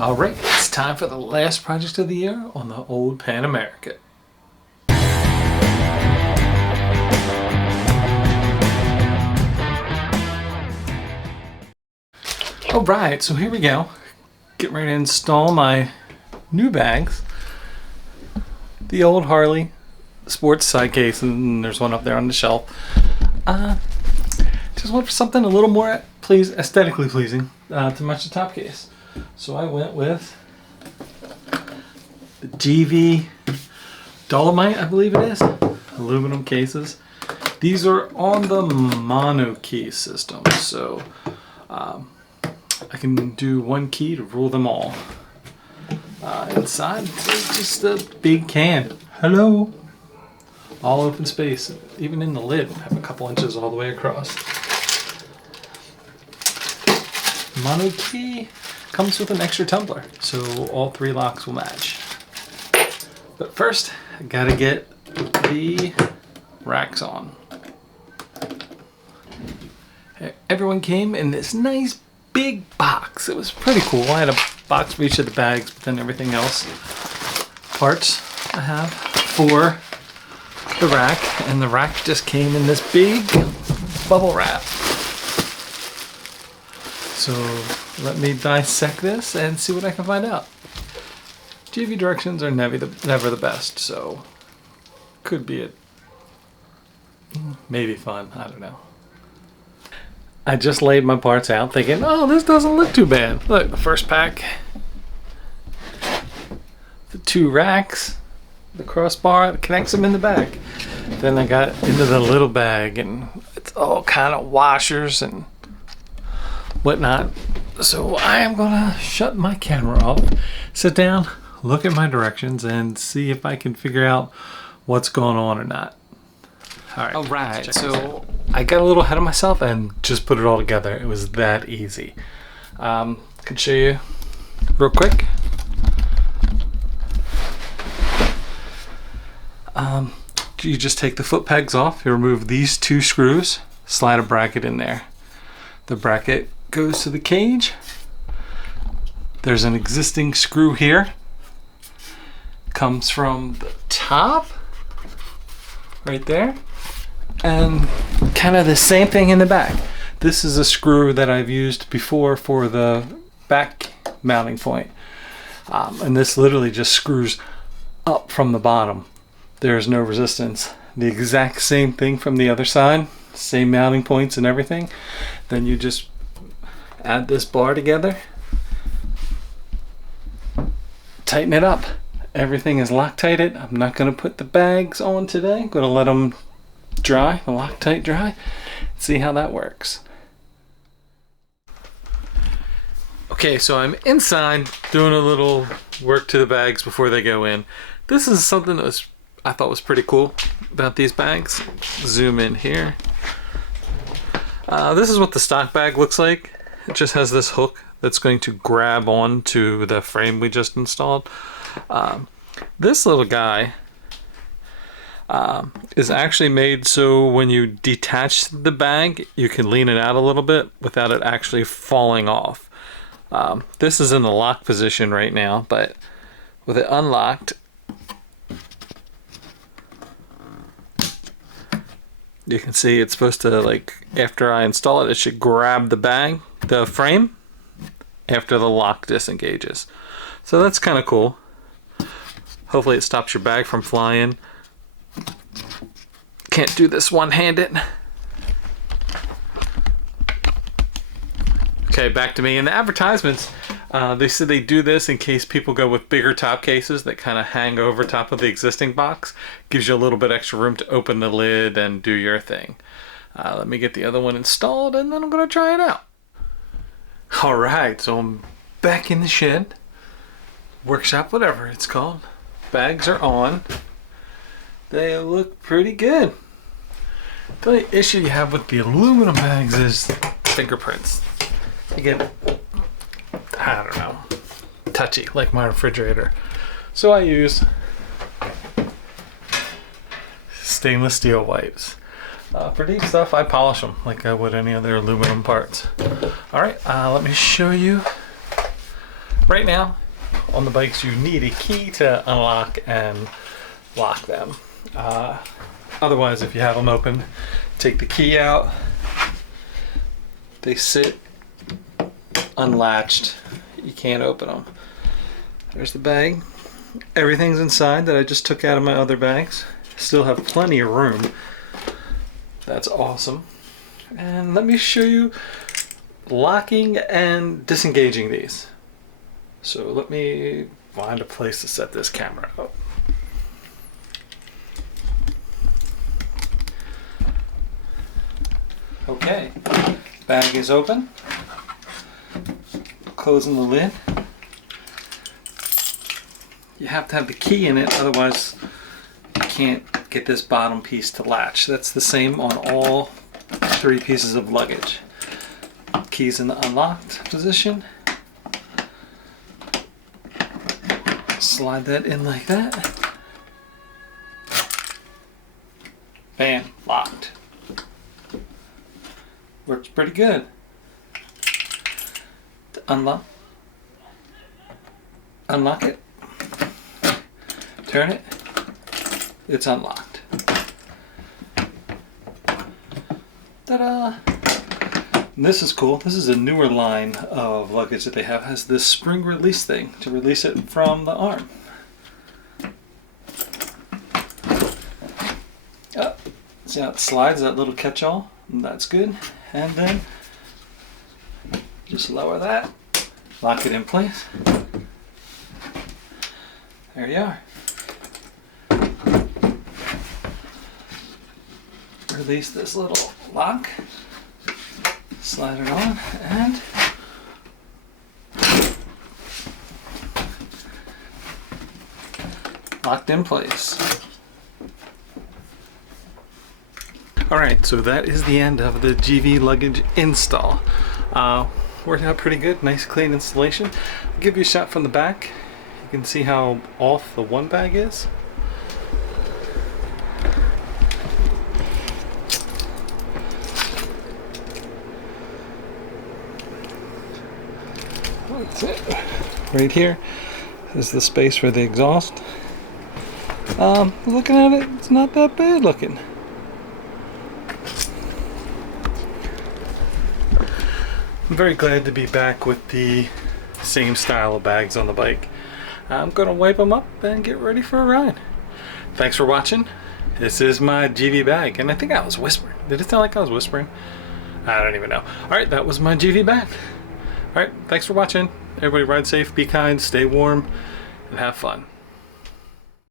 Alright, it's time for the last project of the year on the old Pan America. Alright, so here we go. Getting ready to install my new bags. The old Harley sports side case, and there's one up there on the shelf. Just went for something a little more aesthetically pleasing to match the top case. So I went with the Givi Dolomite, I believe it is, aluminum cases. These are on the mono key system, so I can do one key to rule them all. Inside, it's just a big can. Hello. All open space, even in the lid, have a couple inches all the way across. Mono key comes with an extra tumbler, so all three locks will match. But first, I gotta get the racks on. Everyone came in this nice big box. It was pretty cool. I had a box for each of the bags, but then everything else, parts I have for the rack, and the rack just came in this big bubble wrap. So let me dissect this and see what I can find out. Givi directions are never the best, so could be maybe fun, I don't know. I just laid my parts out thinking, oh, this doesn't look too bad. Look, the first pack, the two racks, the crossbar that connects them in the back. Then I got into the little bag, and it's all kind of washers and whatnot. So I am gonna shut my camera off, sit down, look at my directions, and see if I can figure out what's going on or not. All right, so I got a little ahead of myself and just put it all together. It was that easy. Can show you real quick. You just take the foot pegs off, you remove these two screws, slide a bracket in there. The bracket goes to the cage. There's an existing screw here. Comes from the top, right there. And kind of the same thing in the back. This is a screw that I've used before for the back mounting point. And this literally just screws up from the bottom. There's no resistance. The exact same thing from the other side, same mounting points and everything. Then you just add this bar together, tighten it up. Everything is Loctited. I'm not going to put the bags on today. I'm going to let them dry, the Loctite dry, see how that works. Okay, so I'm inside doing a little work to the bags before they go in. This is something that I thought was pretty cool about these bags. Zoom in here. This is what the stock bag looks like. It just has this hook that's going to grab onto the frame we just installed. This little guy is actually made so when you detach the bag, you can lean it out a little bit without it actually falling off. This is in the lock position right now, but with it unlocked, you can see it's supposed to, like, after I install it, it should grab the frame, after the lock disengages. So that's kind of cool. Hopefully it stops your bag from flying. Can't do this one-handed. Okay, back to me. In the advertisements, they said they do this in case people go with bigger top cases that kind of hang over top of the existing box. Gives you a little bit extra room to open the lid and do your thing. Let me get the other one installed, and then I'm going to try it out. Alright, so I'm back in the shed. Workshop, whatever it's called. Bags are on. They look pretty good. The only issue you have with the aluminum bags is fingerprints. You get, I don't know, touchy, like my refrigerator. So I use stainless steel wipes. For deep stuff, I polish them like I would any other aluminum parts. Alright, let me show you Right now, on the bikes, you need a key to unlock and lock them. Otherwise, if you have them open, take the key out. They sit unlatched. You can't open them. There's the bag. Everything's inside that I just took out of my other bags. Still have plenty of room. That's awesome. And let me show you locking and disengaging these. So let me find a place to set this camera up. Okay, bag is open. Closing the lid. You have to have the key in it, otherwise you can't get this bottom piece to latch. That's the same on all 3 pieces of luggage. Keys in the unlocked position. Slide that in like that. Bam, locked. Works pretty good. To unlock it, turn it, it's unlocked. Ta-da! And this is cool. This is a newer line of luggage that they have. It has this spring release thing to release it from the arm. Oh, see how it slides, that little catch-all? That's good. And then just lower that, lock it in place. There you are. Release this little lock, slide it on, and locked in place. Alright, so that is the end of the Givi luggage install. Worked out pretty good, nice clean installation. I'll give you a shot from the back. You can see how off the one bag is. That's it. Right here is the space for the exhaust. Looking at it, it's not that bad looking. I'm very glad to be back with the same style of bags on the bike. I'm gonna wipe them up and get ready for a ride. Thanks for watching. This is my Givi bag, and I think I was whispering. Did it sound like I was whispering? I don't even know. Alright, that was my Givi bag. Alright, thanks for watching. Everybody ride safe, be kind, stay warm, and have fun.